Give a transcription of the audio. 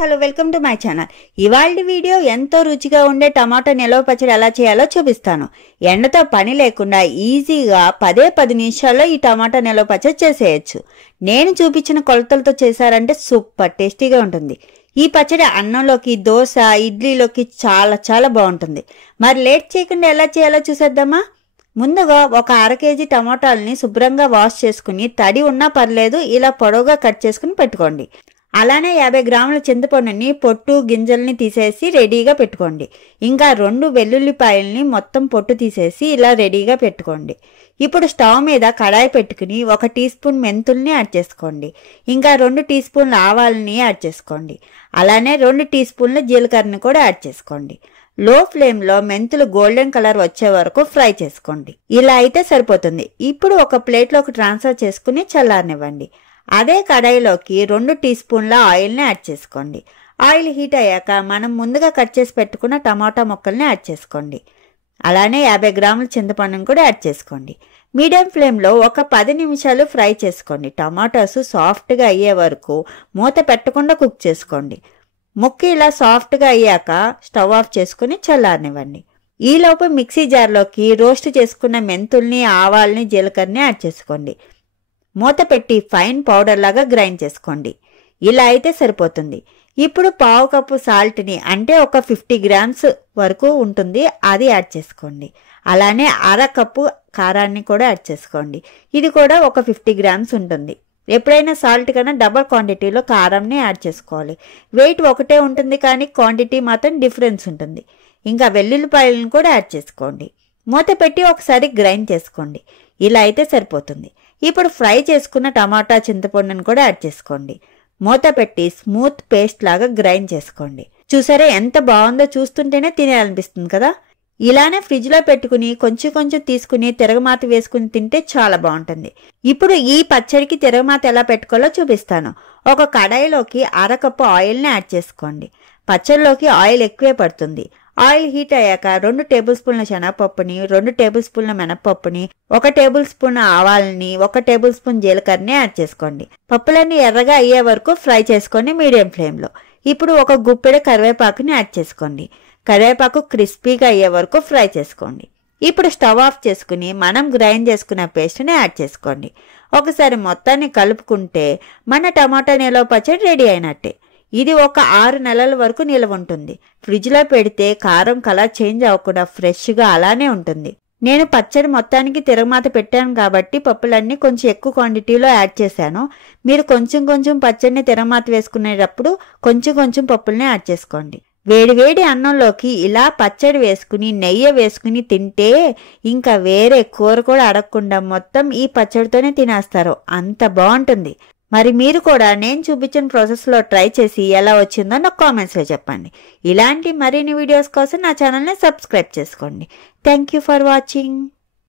Hello welcome to my channel. ఇవాల్టి video ఎంతో రుచిగా ఉండే టమాటా నిలవ పచ్చడి ఎలా చేయాలో చూపిస్తాను. ఎండతో పని లేకుండా ఈజీగా 10 నిమిషాల్లో ఈ టమాటా నిలవ పచ్చడి చేసేయచ్చు. నేను చూపించిన కొలతలతో చేశారంటే సూపర్ టేస్టీగా ఉంటుంది. ఈ పచ్చడి అన్నంలోకి, దోశ, ఇడ్లీలోకి చాలా బాగుంటుంది. మరి లేట్ చేయకుండా ఎలా చేయాలో చూసేద్దామా? ముందుగా ఒక అర కేజీ టమాటాలని శుభ్రంగా వాష్ చేసుకుని తడి ఉన్నా పర్లేదు ఇలా పొడవుగా కట్ చేసుకుని పెట్టుకోండి. అలానే 50 గ్రాముల చింతపండుని పొట్టు గింజల్ని తీసేసి రెడీగా పెట్టుకోండి. ఇంకా 2 వెల్లుల్లిపాయల్ని మొత్తం పొట్టు తీసేసి ఇలా రెడీగా పెట్టుకోండి. ఇప్పుడు స్టవ్ మీద కడాయి పెట్టుకుని 1 టీ స్పూన్ మెంతుల్ని యాడ్ చేసుకోండి. ఇంకా 2 టీ స్పూన్ల ఆవాలని యాడ్ చేసుకోండి. అలానే 2 టీ స్పూన్ల జీలకర్రని కూడా యాడ్ చేసుకోండి. లో ఫ్లేమ్లో మెంతులు గోల్డెన్ కలర్ వచ్చే వరకు ఫ్రై చేసుకోండి. ఇలా అయితే సరిపోతుంది. ఇప్పుడు ఒక ప్లేట్లోకి ట్రాన్స్ఫర్ చేసుకుని చల్లారనివ్వండి. అదే కడాయిలోకి 2 టీ స్పూన్ల ఆయిల్ని యాడ్ చేసుకోండి. ఆయిల్ హీట్ అయ్యాక మనం ముందుగా కట్ చేసి పెట్టుకున్న టమాటా ముక్కల్ని యాడ్ చేసుకోండి. అలానే 50 గ్రాముల చింతపండుని కూడా యాడ్ చేసుకోండి. మీడియం ఫ్లేమ్లో ఒక 10 నిమిషాలు ఫ్రై చేసుకోండి. టమాటాస్ సాఫ్ట్గా అయ్యే వరకు మూత పెట్టకుండా కుక్ చేసుకోండి. ముక్క ఇలా సాఫ్ట్గా అయ్యాక స్టవ్ ఆఫ్ చేసుకుని చల్లారనివ్వండి. ఈలోపు మిక్సీ జార్లోకి రోస్ట్ చేసుకున్న మెంతుల్ని, ఆవాల్ని, జీలకర్రని యాడ్ చేసుకోండి. మూత పెట్టి ఫైన్ పౌడర్ లాగా గ్రైండ్ చేసుకోండి. ఇలా అయితే సరిపోతుంది. ఇప్పుడు పావు కప్పు సాల్ట్ని అంటే ఒక 50 గ్రామ్స్ వరకు ఉంటుంది అది యాడ్ చేసుకోండి. అలానే అర కప్పు కారాన్ని కూడా యాడ్ చేసుకోండి. ఇది కూడా ఒక 50 గ్రామ్స్ ఉంటుంది. ఎప్పుడైనా సాల్ట్ కన్నా డబల్ క్వాంటిటీలో కారంని యాడ్ చేసుకోవాలి. వెయిట్ ఒకటే ఉంటుంది కానీ క్వాంటిటీ మాత్రం డిఫరెన్స్ ఉంటుంది. ఇంకా వెల్లుల్లిపాయలను కూడా యాడ్ చేసుకోండి. మూత పెట్టి ఒకసారి గ్రైండ్ చేసుకోండి. ఇలా అయితే సరిపోతుంది. ఇప్పుడు ఫ్రై చేసుకున్న టమాటా, చింతపండుని కూడా యాడ్ చేసుకోండి. మూత పెట్టి స్మూత్ పేస్ట్ లాగా గ్రైండ్ చేసుకోండి. చూసారా ఎంత బాగుందో? చూస్తుంటేనే తినేయాలనిపిస్తుంది కదా. ఇలానే ఫ్రిడ్జ్లో పెట్టుకుని కొంచెం తీసుకుని తిరగమాత వేసుకుని తింటే చాలా బాగుంటుంది. ఇప్పుడు ఈ పచ్చడికి తిరగమాత ఎలా పెట్టుకోవాలో చూపిస్తాను. ఒక కడాయిలోకి అర కప్పు ఆయిల్ని యాడ్ చేసుకోండి. పచ్చడిలోకి ఆయిల్ ఎక్కువే పడుతుంది. ఆయిల్ హీట్ అయ్యాక 2 టేబుల్ స్పూన్ల శనగపప్పుని, 2 టేబుల్ స్పూన్ల మినపప్పుని, 1 టేబుల్ స్పూన్ ఆవాలని, 1 టేబుల్ స్పూన్ జీలకర్రని యాడ్ చేసుకోండి. పప్పులన్నీ ఎర్రగా అయ్యే వరకు ఫ్రై చేసుకోండి మీడియం ఫ్లేమ్లో. ఇప్పుడు ఒక గుప్పెడు కరివేపాకుని యాడ్ చేసుకోండి. కరివేపాకు క్రిస్పీగా అయ్యే వరకు ఫ్రై చేసుకోండి. ఇప్పుడు స్టవ్ ఆఫ్ చేసుకుని మనం గ్రైండ్ చేసుకున్న పేస్ట్ని యాడ్ చేసుకోండి. ఒకసారి మొత్తాన్ని కలుపుకుంటే మన టమాటా నిలవ పచ్చడి రెడీ అయినట్టే. ఇది ఒక 6 నెలల వరకు నిల్వ ఉంటుంది. ఫ్రిడ్జ్లో పెడితే కారం కలర్ చేంజ్ అవ్వకుండా ఫ్రెష్గా అలానే ఉంటుంది. నేను పచ్చడి మొత్తానికి తిరగమాత పెట్టాను కాబట్టి పప్పులన్నీ కొంచెం ఎక్కువ క్వాంటిటీలో యాడ్ చేశాను. మీరు కొంచెం పచ్చడిని తిరగమాత వేసుకునేటప్పుడు కొంచెం పప్పుల్ని యాడ్ చేసుకోండి. వేడి అన్నంలోకి ఇలా పచ్చడి వేసుకుని నెయ్యి వేసుకుని తింటే ఇంకా వేరే కూర కూడా అడగకుండా మొత్తం ఈ పచ్చడితోనే తినేస్తారు. అంత బాగుంటుంది. మరి మీరు కూడా నేను చూపించిన ప్రాసెస్లో ట్రై చేసి ఎలా వచ్చిందో నాకు కామెంట్స్లో చెప్పండి. ఇలాంటి మరిన్ని వీడియోస్ కోసం నా ఛానల్ని సబ్స్క్రైబ్ చేసుకోండి. Thank you for watching.